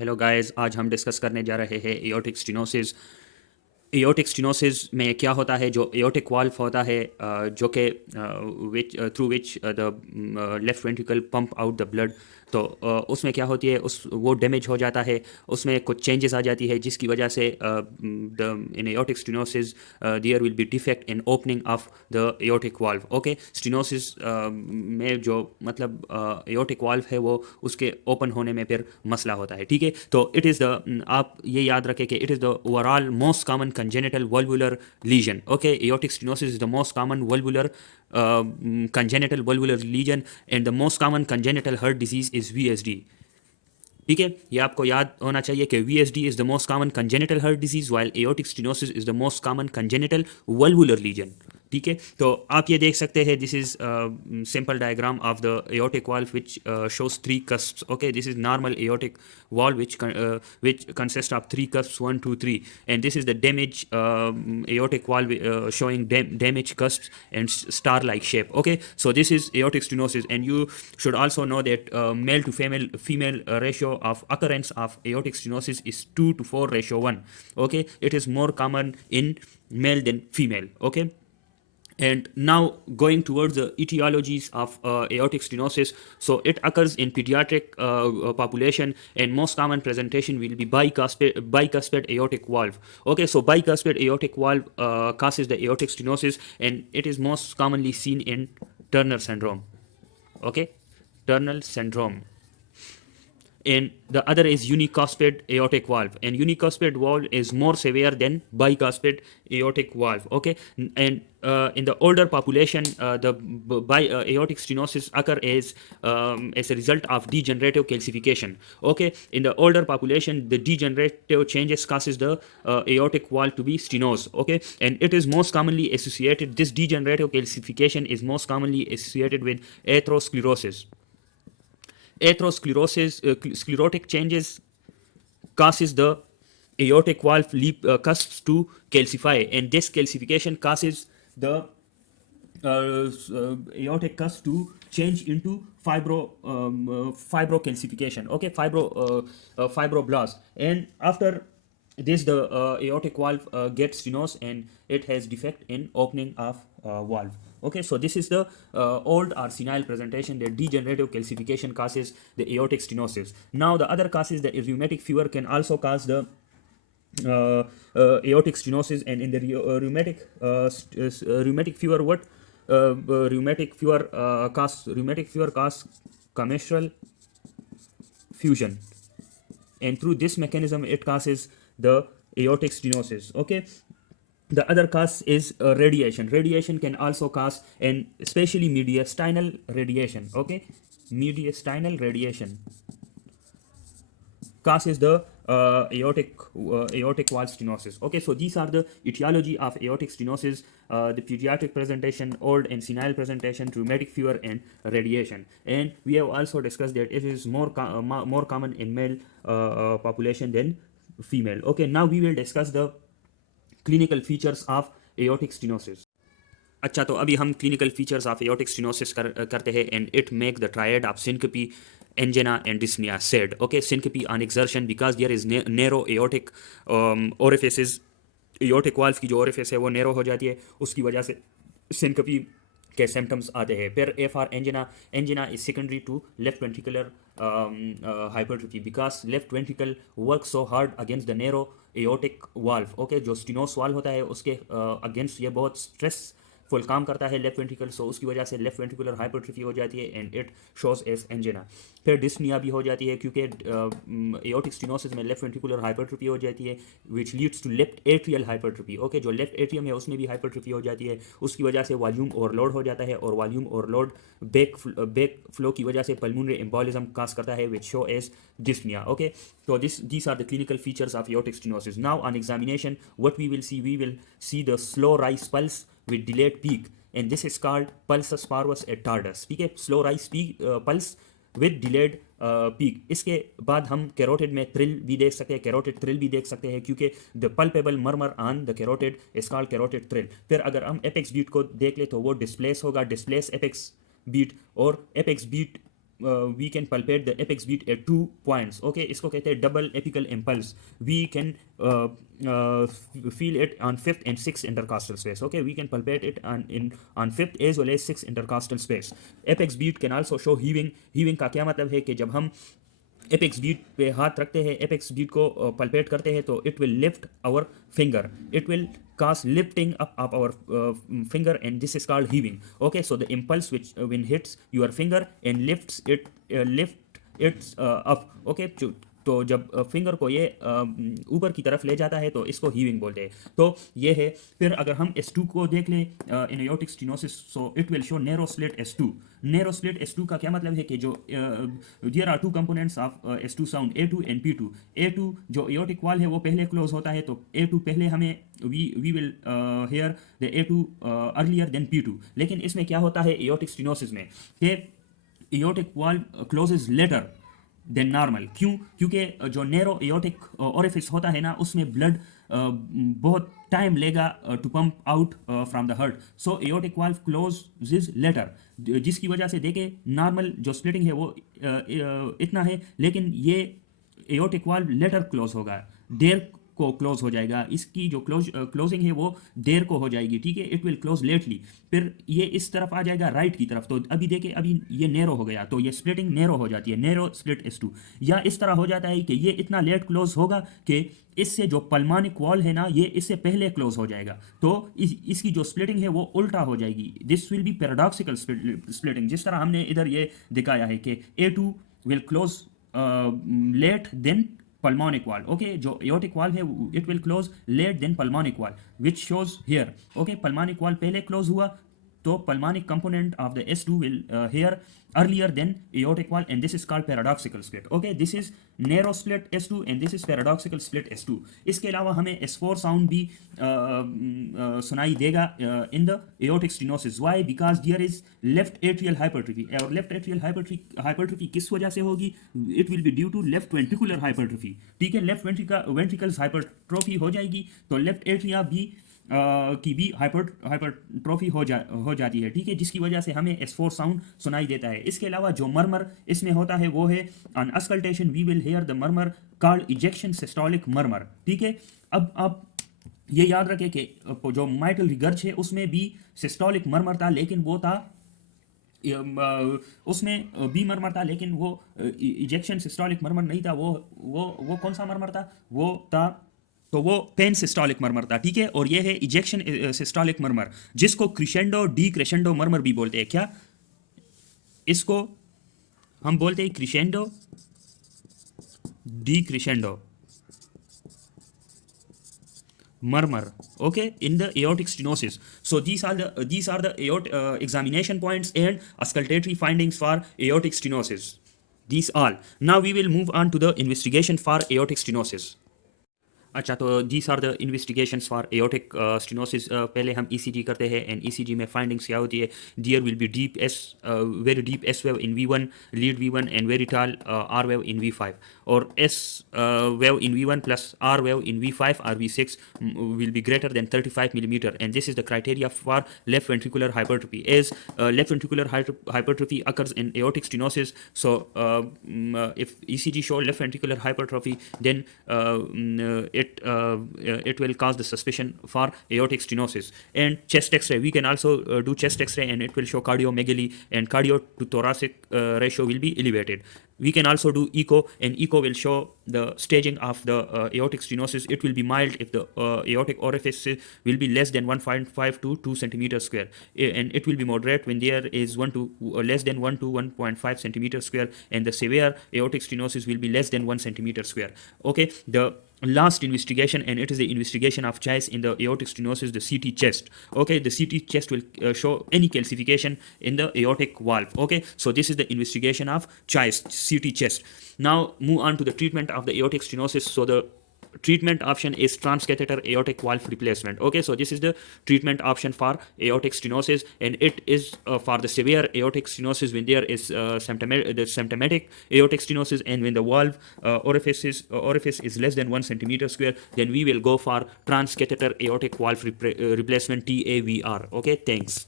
Hello guys, आज हम discuss करने जा रहे हैं एओर्टिक स्टेनोसिस। एओर्टिक स्टेनोसिस में क्या होता है? जो एओर्टिक वाल्व होता है, जो कि which through which the left ventricle pump out the blood. तो उसमें क्या होती है, उस वो डैमेज हो जाता है, उसमें कुछ चेंजेस आ जाती है, जिसकी वजह से the in aortic stenosis there will be defect in opening of the aortic valve. Okay, stenosis में जो मतलब एओर्टिक वाल्व है वो उसके ओपन होने में फिर मसला होता है। ठीक है, तो इट इज़ द, आप ये याद रखें कि it is the overall most common congenital valvular lesion. Okay, aortic stenosis is the most common valvular congenital valvular lesion, and the most common congenital heart disease is VSD। ठीक है, ये आपको याद होना चाहिए कि VSD is the most common congenital heart disease, while aortic stenosis is the most common congenital valvular lesion. ठीक है, तो आप ये देख सकते हैं, this is simple diagram of the aortic valve which shows three cusps। Okay, this is normal aortic wall which consists of three cusps, 1 2 3, and this is the damage aortic valve, showing damaged cusps and star like shape. Okay, so this is aortic stenosis, and you should also know that male to female ratio of occurrence of aortic stenosis is 2 to 4 ratio 1. Okay, it is more common in male than female. Okay, and now going towards the etiologies of aortic stenosis. So it occurs in pediatric population, and most common presentation will be bicuspid aortic valve. Okay, so bicuspid aortic valve causes the aortic stenosis, and it is most commonly seen in Turner syndrome. Okay, Turner syndrome. And the other is unicuspid aortic valve, and unicuspid valve is more severe than bicuspid aortic valve. Okay, and in the older population, the aortic stenosis occur as a result of degenerative calcification. Okay, in the older population, the degenerative changes causes the aortic valve to be stenosed. Okay, and it is most commonly associated, this degenerative calcification is most commonly associated with atherosclerosis. Atherosclerosis, sclerotic changes causes the aortic valve cusps to calcify, and this calcification causes the aortic cusp to change into fibrocalcification. Okay, fibroblast, and after this the aortic valve gets stenosed, and it has defect in opening of valve. Okay, so this is the old or senile presentation, the degenerative calcification causes the aortic stenosis. Now the other causes, the rheumatic fever can also cause the aortic stenosis, and in the rheumatic fever, what rheumatic fever cause commercial fusion, and through this mechanism it causes the aortic stenosis. Okay, the other cause is radiation can also cause, and especially mediastinal radiation. Okay, mediastinal radiation causes the aortic valve stenosis. Okay, so these are the etiology of aortic stenosis: the pediatric presentation, old and senile presentation, rheumatic fever, and radiation. And we have also discussed that it is more common in male population than female. Okay, now we will discuss the clinical features of aortic stenosis. अच्छा, तो अभी हम clinical features of aortic stenosis करते हैं, and it make the triad of syncope, angina, and dyspnea said. Okay, syncope on exertion, because there is narrow aortic orifices. aortic valve की जो orifice है वो narrow हो जाती है, उसकी वजह से syncope के symptoms आते हैं. फिर A for angina is secondary to left ventricular hypertrophy, because left ventricle works so hard against the narrow aortic valve. Okay, जो स्टेनोस वाल्व होता है उसके against ये बहुत stress फुल काम करता है लेफ्ट वेंट्रिकल, सो उसकी वजह से लेफ्ट वेंट्रिकुलर हाइपरट्रोफी हो जाती है, and it shows as angina. फिर डिस्निया भी हो जाती है, क्योंकि एओर्टिक स्टेनोसिस में लेफ्ट वेंट्रिकुलर हाइपरट्रोफी हो जाती है, which leads to left atrial hypertrophy. Okay, जो लेफ्ट एट्रियम है उसमें भी हाइपरट्रोफी हो जाती है, उसकी वजह से वॉल्यूम ओवरलोड हो जाता है, और वॉल्यूम ओवरलोड बैक फ्लो की वजह से पल्मोनरी एम्बोलिज्म काज करता है, which show as dyspnea. Okay, so these are the clinical features of aortic stenosis. Now on examination, what we will see the slow rise pulse with delayed peak, and this is called pulsus parvus et tardus. ठीक है, slow rise pulse with delayed peak. इसके बाद हम carotid में thrill भी देख सकते हैं, कैरोटिड थ्रिल भी देख सकते हैं, क्योंकि the palpebral murmur on the carotid is called carotid thrill. फिर अगर हम एपेक्स बीट को देख ले तो वो डिस्प्लेस होगा, डिस्प्लेस एपेक्स बीट, और apex beat we can palpate the apex beat at 2 points. Okay, इसको कहते हैं double apical impulse. We can feel it on fifth and sixth intercostal space. Okay, we can palpate it on fifth as well as sixth intercostal space. Apex beat can also show heaving. Heaving का क्या मतलब है कि जब हम apex beat पे हाथ रखते हैं, एपेक्स बीट को पल्पेट करते हैं, तो it will lift our finger, it will cause lifting up our finger, and this is called heaving. Okay, so the impulse which when hits your finger and lifts it up. Okay, तो जब finger को ये ऊपर की तरफ ले जाता है तो इसको हीविंग बोलते हैं. तो ये है. फिर अगर हम S2 को देख लें in aortic stenosis, so it will show narrow slit S2. Narrow slit S2 का क्या मतलब है कि जो there are two components of S2 sound, A2 and P2. A2 जो एओर्टिक वॉल है वो पहले क्लोज होता है, तो A2 पहले हमें we will hear the A2 earlier than P2. लेकिन इसमें क्या होता है एओर्टिक स्टेनोसिस में कि aortic wall closes later than normal. क्यों? क्योंकि जो नैरो एओर्टिक ओरिफिस होता है ना, उसमें ब्लड बहुत टाइम लेगा to pump out from the heart. So aortic valve closes later, जिसकी वजह से देखे नॉर्मल जो स्प्लिटिंग है वो इतना है, लेकिन ये एओर्टिक वाल्व लेटर क्लोज होगा, देर को क्लोज हो जाएगा. इसकी जो क्लोजिंग है वो देर को हो जाएगी. ठीक है, इट विल क्लोज लेटली. फिर ये इस तरफ आ जाएगा राइट की तरफ. तो अभी देखे अभी ये नैरो हो गया, तो ये स्प्लिटिंग नैरो हो जाती है, नैरो स्प्लिट S2. या इस तरह हो जाता है कि ये इतना लेट क्लोज होगा कि इससे जो पल्मोनिक वॉल है ना, ये इससे पहले क्लोज हो जाएगा, तो इसकी जो स्प्लिटिंग है वो उल्टा हो जाएगी. This will be paradoxical splitting. जिस तरह हमने इधर ये दिखाया है कि A2 will close late than pulmonic wall. Okay, जो aortic wall है it will close late than pulmonic wall, which shows here. Okay, pulmonic wall पहले close हुआ, तो pulmonic component of the S2 will here earlier than aortic wall, and this is called paradoxical split. Okay, this is narrow split S2 and this is paradoxical split S2. इसके अलावा हमें S4 sound भी सुनाई देगा in the aortic stenosis. Why? Because there is left atrial hypertrophy. और left atrial hypertrophy किस वजह से होगी? It will be due to left ventricular hypertrophy. ठीक है, left ventricles hypertrophy हो जाएगी, तो left atria भी की भी हाइपरट्रोफी हो जाती है. ठीक है, जिसकी वजह से हमें S4 साउंड सुनाई देता है. इसके अलावा जो मर्मर इसमें होता है वो है on auscultation we will hear the murmur called ejection systolic murmur. ठीक है, अब आप ये याद रखें कि जो माइटल रिगर्ज है उसमें भी सिस्टोलिक मर्मर था, लेकिन वो था उसमें बी मर्मर था, लेकिन वो इजेक्शन सिस्टोलिक मर्मर नहीं था. वो कौन सा मर्मर था? वो था, तो वो पेन सिस्टोलिक मर्मर था. ठीक है, और ये है इजेक्शन सिस्टोलिक मर्मर, जिसको क्रिशेंडो डी क्रिशेंडो मर्मर भी बोलते हैं. क्या इसको हम बोलते हैं? Crescendo D crescendo murmur. Okay, in the aortic stenosis. So these are the examination points and auscultatory findings for aortic stenosis. These all. Now we will move on to the investigation for aortic stenosis. अच्छा, तो these are the investigations for aortic stenosis. पहले हम ECG करते हैं, and ECG में findings क्या होती है? There will be deep very deep S wave in V1, lead V1, and very tall R wave in V5, और S wave in V1 plus R wave in V5 or V6 will be greater than 35 millimeter, and this is the criteria for left ventricular hypertrophy. As left ventricular hypertrophy occurs in aortic stenosis, so if ECG show left ventricular hypertrophy, then it will cause the suspicion for aortic stenosis. And chest X-ray, we can also do chest X-ray, and it will show cardiomegaly, and cardio to thoracic ratio will be elevated. We can also do echo, and echo will show the staging of the aortic stenosis. It will be mild if the aortic orifice will be less than 1.5 to 2 centimeters square, and it will be moderate when there is less than 1 to 1.5 centimeters square, and the severe aortic stenosis will be less than 1 centimeter square. Okay, the last investigation, and it is the investigation of chest in the aortic stenosis, the CT chest. Okay, the CT chest will show any calcification in the aortic valve. Okay, so this is the investigation of chest, CT chest. Now move on to the treatment of the aortic stenosis. So the treatment option is transcatheter aortic valve replacement. Okay, so this is the treatment option for aortic stenosis, and it is for the severe aortic stenosis when there is symptomatic aortic stenosis, and when the valve orifice is less than 1 centimeter square, then we will go for transcatheter aortic valve replacement, TAVR. Okay, thanks.